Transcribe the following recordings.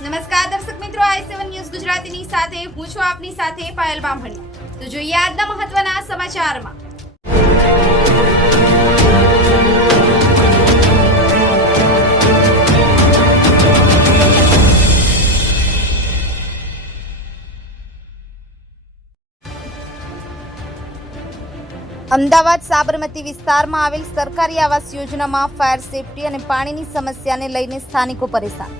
નમસ્કાર દર્શક મિત્રો, આઈ સેવન ન્યૂઝ ગુજરાતીની સાથે, હું છું આપની સાથે પાયલ બામણી. તો જોઈએ આજના મહત્વના સમાચારમાં. અમદાવાદ સાબરમતી વિસ્તારમાં આવેલ સરકારી આવાસ યોજનામાં ફાયર સેફટી અને પાણીની સમસ્યાને લઈને સ્થાનિકો પરેશાન.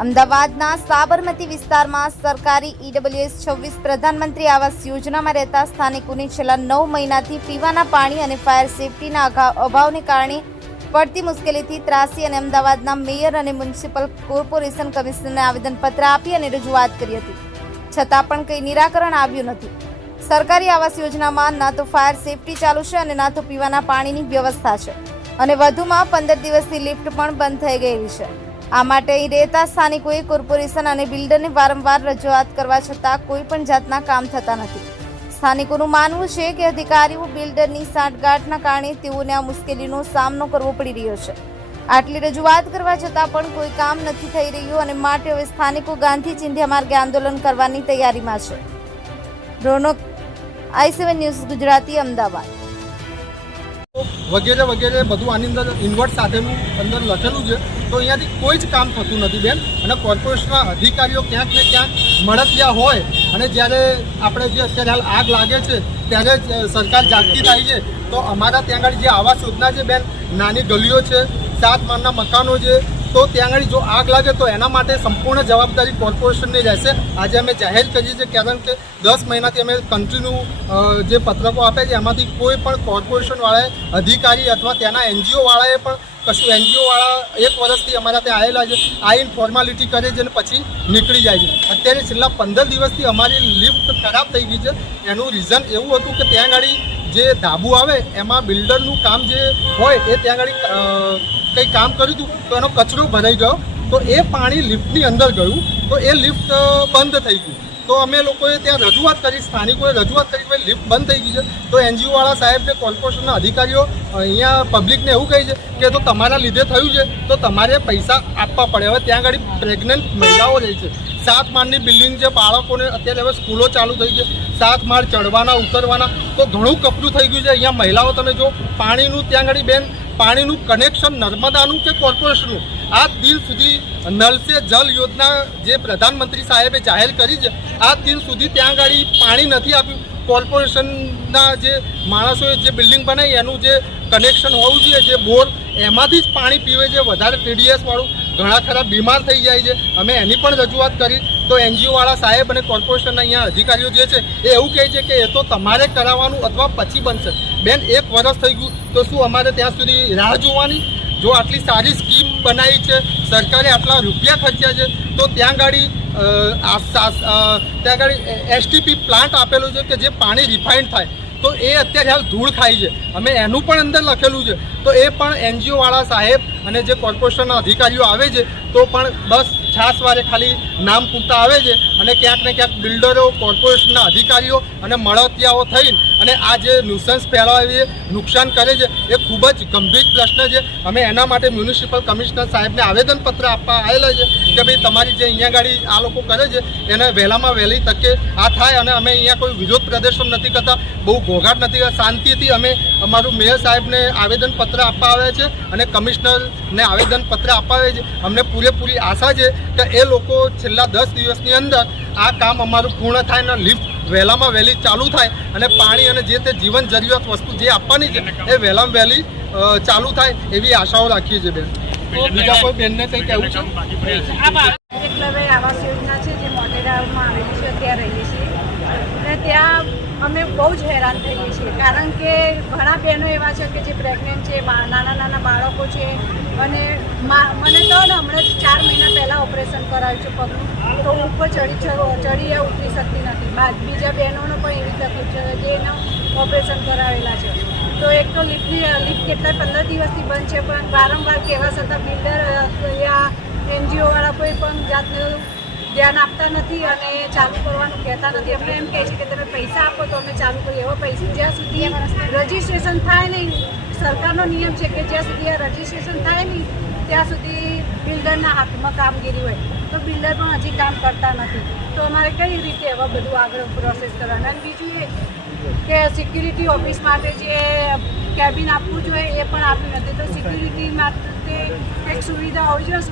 અમદાવાદના સાબરમતી વિસ્તારમાં સરકારી ઈડબ્લ્યુએસ છવ્વીસ પ્રધાનમંત્રી આવાસ યોજનામાં રહેતા સ્થાનિકોને છેલ્લા નવ મહિનાથી પીવાના પાણી અને ફાયર સેફટીના અભાવને કારણે પડતી મુશ્કેલીથી ત્રાસી અને અમદાવાદના મેયર અને મ્યુનિસિપલ કોર્પોરેશન કમિશનરને આવેદનપત્ર આપી અને રજૂઆત કરી હતી. છતાં પણ કંઈ નિરાકરણ આવ્યું નથી. સરકારી આવાસ યોજનામાં ના તો ફાયર સેફટી ચાલુ છે અને ના તો પીવાના પાણીની વ્યવસ્થા છે. અને વધુમાં પંદર દિવસથી લિફ્ટ પણ બંધ થઈ ગયેલી છે. આ માટે અહીં રહેતા સ્થાનિકોએ કોર્પોરેશન અને બિલ્ડરને વારંવાર રજૂઆત કરવા છતાં કોઈ પણ જાતના કામ થતા નથી. સ્થાનિકોનું માનવું છે કે અધિકારીઓ બિલ્ડરની સાંઠગાંઠના કારણે તેઓને આ મુશ્કેલીનો સામનો કરવો પડી રહ્યો છે. આટલી રજૂઆત કરવા છતાં પણ કોઈ કામ નથી થઈ રહ્યું અને માટે હવે સ્થાનિકો ગાંધી ચિંધ્યા માર્ગે આંદોલન કરવાની તૈયારીમાં છે. Ronak, I seven news Gujarati, Ahmedabad. વગેરે વગેરે બધું આની અંદર ઇન્વર્ટ સાથેનું અંદર લખેલું છે. તો અહીંયાથી કોઈ જ કામ થતું નથી બેન. અને કોર્પોરેશનના અધિકારીઓ ક્યાંક ને ક્યાંક મળતિયા હોય. અને જ્યારે આપણે જે અત્યારે હાલ આગ લાગે છે, ત્યારે સરકાર જાગતી થાય છે. તો અમારા ત્યાં આગળ જે આવાસ યોજના છે બેન, નાની ગલીઓ છે, સાત માળના મકાનો છે તો ત્યાં આગળ જો આગ લાગે તો એના માટે સંપૂર્ણ જવાબદારી કોર્પોરેશનની રહેશે. આજે અમે જાહેર કરીએ છીએ કારણ કે દસ મહિનાથી અમે કન્ટિન્યુ જે પત્રકો આપ્યા છે, એમાંથી કોઈ પણ કોર્પોરેશનવાળાએ, અધિકારી અથવા ત્યાંના એનજીઓવાળાએ પણ કશું, એનજીઓવાળા એક વર્ષથી અમારા ત્યાં આવેલા છે આવીને ફોર્માલિટી કરે છે અને પછી નીકળી જાય છે. અત્યારે છેલ્લા પંદર દિવસથી અમારી લિફ્ટ ખરાબ થઈ ગઈ છે. એનું રીઝન એવું હતું કે ત્યાં આગળ જે ધાબુ આવે, એમાં બિલ્ડરનું કામ જે હોય, એ ત્યાં આગળ કંઈ કામ કર્યું હતું, તો એનો કચરો ભરાઈ ગયો. તો એ પાણી લિફ્ટની અંદર ગયું, તો એ લિફ્ટ બંધ થઈ ગયું. તો અમે લોકોએ ત્યાં રજૂઆત કરી, સ્થાનિકોએ રજૂઆત કરી ભાઈ લિફ્ટ બંધ થઈ ગઈ છે. તો એનજીઓવાળા સાહેબ ને કોર્પોરેશનના અધિકારીઓ, અહીંયા પબ્લિકને એવું કહે છે કે તો તમારા લીધે થયું છે, તો તમારે પૈસા આપવા પડે. હવે ત્યાં આગળ પ્રેગ્નન્ટ મહિલાઓ રહી છે. સાત માળની બિલ્ડિંગ છે, બાળકોને અત્યારે હવે સ્કૂલો ચાલુ થઈ છે. સાત માળ ચડવાના, ઉતરવાના, તો ઘણું કપરું થઈ ગયું છે. અહીંયા મહિલાઓ, તમે જો પાણીનું ત્યાં આગળ બેન પાણીનું કનેક્શન નર્મદાનું કે કોર્પોરેશનનું આ દિલ સુધી નલ સે જલ યોજના જે પ્રધાનમંત્રી સાહેબે જાહેર કરી છે, આ દિલ સુધી ત્યાં આગળ પાણી નથી આપ્યું. કોર્પોરેશનના જે માણસોએ જે બિલ્ડિંગ બનાવી, એનું જે કનેક્શન હોવું જોઈએ, જે બોર, એમાંથી જ પાણી પીવે છે વધારે ટીડીએસ વાળું. ઘણા ખરા બીમાર થઈ જાય છે. અમે એની પણ રજૂઆત કરી. તો એનજીઓવાળા સાહેબ અને કોર્પોરેશનના અહીંયા અધિકારીઓ જે છે, એ એવું કહે છે કે એ તો તમારે કરાવવાનું અથવા પછી બનશે. બેન, એક વર્ષ થઈ ગયું. તો શું અમારે ત્યાં સુધી રાહ જોવાની? જો આટલી સારી સ્કીમ બનાવી છે, સરકારે આટલા રૂપિયા ખર્ચ્યા છે, તો ત્યાં ગાડી ત્યાં ગાડી એસટીપી પ્લાન્ટ આપેલું છે કે જે પાણી રિફાઇન્ડ થાય. તો એ અત્યારે હાલ ધૂળ ખાય છે. અમે એનું પણ અંદર લખેલું છે. તો એ પણ એનજીઓવાળા સાહેબ અને જે કોર્પોરેશનના અધિકારીઓ આવે છે, તો પણ બસ છાસવારે ખાલી નામ પૂરતા આવે છે અને ક્યાંક ને ક્યાંક બિલ્ડરો, કોર્પોરેશનના અધિકારીઓ અને મળતિયાઓ થઈને અને આ જે ન્યુસન્સ ફેલાવી નુકસાન કરે છે, એ ખૂબ જ ગંભીર પ્રશ્ન છે. અમે એના માટે મ્યુનિસિપલ કમિશનર સાહેબને આવેદનપત્ર આપવા આવેલા છે કે ભાઈ તમારી જે અહીંયા ગાડી આ લોકો કરે છે, એને વહેલામાં વહેલી તકે આ થાય અને અમે અહીંયા કોઈ વિરોધ પ્રદર્શન નથી કરતા, બહુ ઘોઘાટ નથી કરતા. શાંતિથી અમે અમારું મેયર સાહેબને આવેદનપત્ર આપવા આવ્યા છે અને કમિશનરને આવેદનપત્ર આવે છે. અમને પૂરેપૂરી આશા છે કે એ લોકો છેલ્લા દસ દિવસની અંદર આ કામ અમારું પૂર્ણ થાય અને લિફ્ટ વહેલામાં વહેલી ચાલુ થાય અને પાણી અને જે તે જીવન જરૂરિયાત વસ્તુ જે આપવાની છે એ વહેલામાં વહેલી ચાલુ થાય એવી આશાઓ રાખીએ છીએ બેન. તો બીજા કોઈ બેનને કંઈ કહેવું છે? આવાસ યોજના છે જે મોટેરામાં આવેલી છે, ત્યાં રહીએ છીએ અને ત્યાં અમે બહુ જ હેરાન થઈએ છીએ. કારણ કે ઘણા બહેનો એવા છે કે જે પ્રેગ્નન્ટ છે નાના નાના બાળકો છે. અને મને તો ને હમણાં જ ચાર મહિના પહેલાં ઓપરેશન કરાવ્યું છે પગનું. તો ઉપર ચડી ચડી ઉતરી શકતી નથી. બીજા બહેનોનો પણ એવી તકલીફ છે જે એનો ઓપરેશન કરાવેલા છે. તો એક તો લિફ્ટની લિફ્ટ કેટલાય પંદર દિવસથી બંધ છે, પણ વારંવાર કહેવા છતાં બિલ્ડર યા એનજીઓવાળા કોઈ પણ જાતનું ધ્યાન આપતા નથી અને ચાલુ કરવાનું કહેતા નથી. અમને એમ કહે છે કે તમે પૈસા આપો તો અમે ચાલુ કરીએ. એવા પૈસા જ્યાં સુધી રજીસ્ટ્રેશન થાય નહીં, સરકારનો નિયમ છે કે જ્યાં સુધી આ રજીસ્ટ્રેશન થાય નહીં, ત્યાં સુધી બિલ્ડરના હાથમાં કામગીરી હોય. તો બિલ્ડર પણ હજી કામ કરતા નથી. તો અમારે કઈ રીતે એવા બધું આગળ પ્રોસેસ કરવાનું? અને બીજું એ કે સિક્યુરિટી ઓફિસ માટે જે કેબિન આપવું જોઈએ એ પણ આપ્યું નથી. તો સિક્યુરિટી માટે એક સુવિધા હોવી જોઈએ.